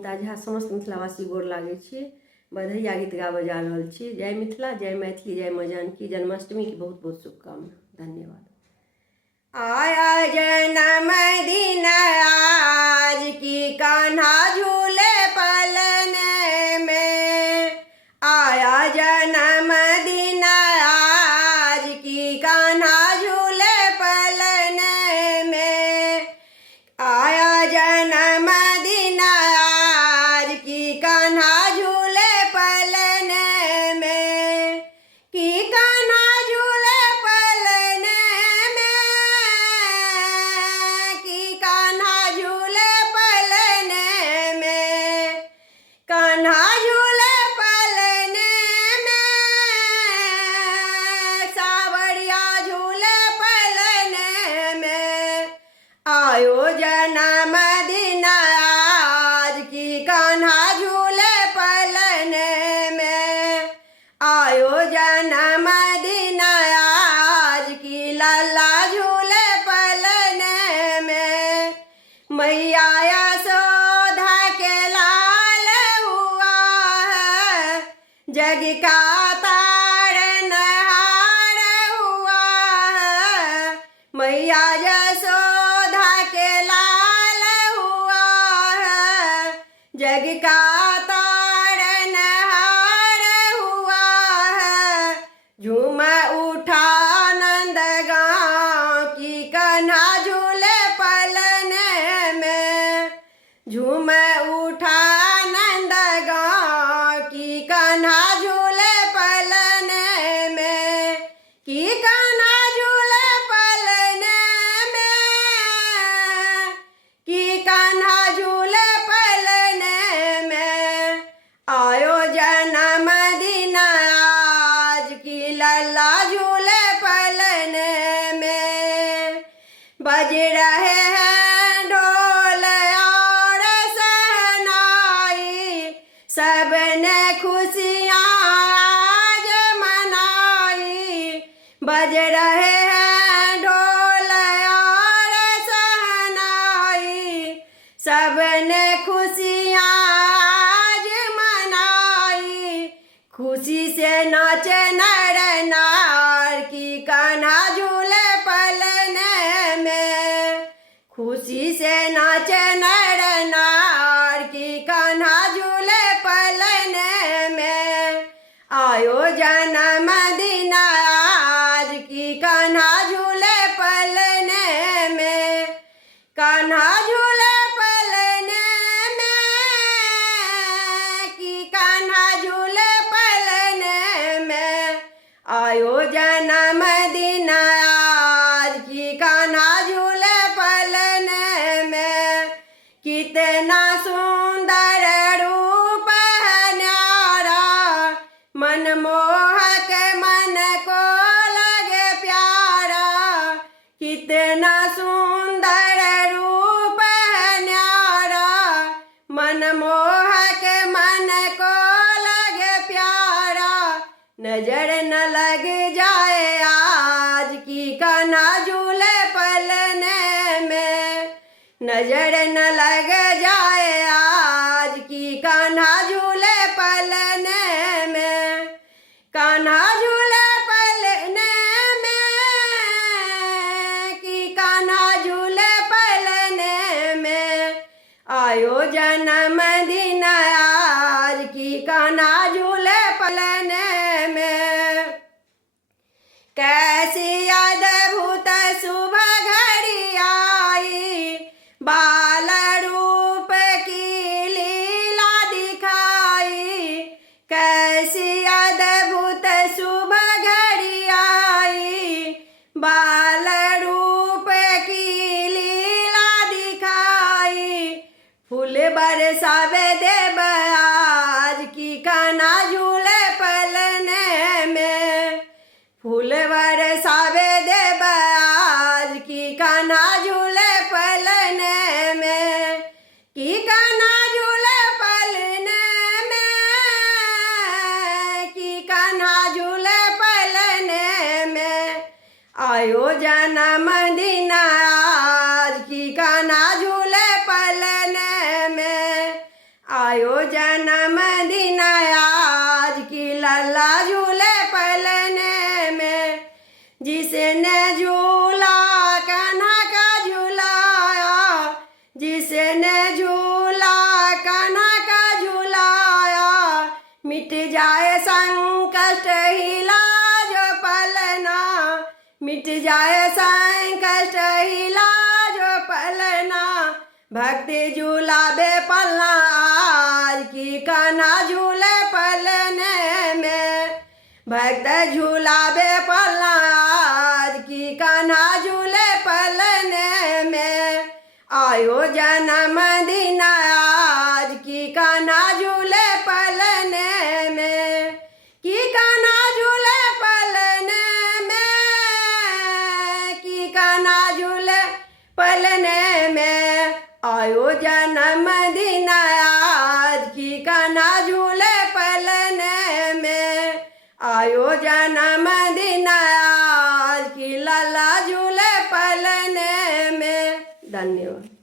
ममता झा समस्त मिथिलावासी गोर लागे छी। बधैया गीत गाबऽ जा रहल छी। जय मिथिला, जय मैथिली, जय माँ जानकी। जन्माष्टमी की बहुत बहुत शुभकामना। धन्यवाद। आया जन्म दिन आज की कान्हा झूले पलन में। आया जन्म दिन आज की कान्हा झूले पलन में। आया जन्म दिन आज की कान्हा झूले पलन में। की कान्हा झूले पलन में। की कान्हा झूले पलन में। कान्हा झूले पलन में। सावरिया झूले पलन में। आयो जन्म दिन आज की कान्हा झूले पलन में। आयो जन्म दिन आज की लल्ला झूले पलन में। मैया यशोदा के लाल हुआ है। जग का तारनहार हुआ है। मैया यशोदा के लाल हुआ है। जग का तारनहार हुआ है। झूम उठा नंद गाँव की कान्हा झूले पलन में। झूम उठा नंद गाँव की कान्हा झूले पलन में। की कान्हा झूले पलन में। की कान्हा झूले पलन में। आयो जन्म दिन आज की लल्ला झूले पलन में। बज रहे हैं ढोल और सहनाई। सबने खुशियाँ आज मनाई। बज रहे हैं ढोल और सहनाई। सबने खुशियाँ आज मनाई। खुशी से नाचे नर नार की कान्हा झूले पलन में। खुशी से नाचे नर नार की कान्हा झूले पलन में। आयो जन्म दिन आज की कान्हा झूले पलन में। कान्हा झूले पलन में। की कान्हा झूले पलन में। आयो जन्म दिन आज की कान्हा झूले पलन में। कितना सुंदर रूप है न्यारा। मनमोहक मन को लगे प्यारा। कितना सुंदर रूप है न्यारा। मनमोहक मन को लगे प्यारा। नजर न लग जाए आज की कान्हा झूले पलन में। नजर न लग जाए आज की कान्हा झूले पलन में। कान्हा झूले पलन में। की कान्हा झूले पलन में। आयो जन्म दिन आज की कान्हा झूले पलन में। कैसी अद्भुत सुबह घड़ी आई। बाल रूप की लीला दिखाई। कैसी अद्भुत सुबह घड़ी आई। बाल रूप की लीला दिखाई। फूल बरसावे देव आज की कान्हा झूले पलन में। फूल बरसावे देव आज की कान्हा झूले पलन में। की कान्हा झूले पलन में। की कान्हा झूले पलन में। आयो जन्म दिन आज की कान्हा झूले पलन में। आयो जन्मदिन आज की लल्ला झूले पलने में, जिसने झूला कान्हा का झूलाया, जिसने झूला कान्हा का झूलाया, मिट जाए संकट हिला जो पलना, मिट जाए संकट हिला जो पलना। भक्ति झूलावे पलना आज की कान्हा झूले पलने में, भक्त झूलावे पलना आज की कान्हा झूले पलने में। आयो जन्मदिन आज की कान्हा झूले पलने में, की कान्हा झूले पलने में, की कान्हा झूले पलने में। आयो जन्मदिन आज की कान्हा झूले पलने में, आयो जन्मदिन आज की लल्ला झूले पलने में। धन्यवाद।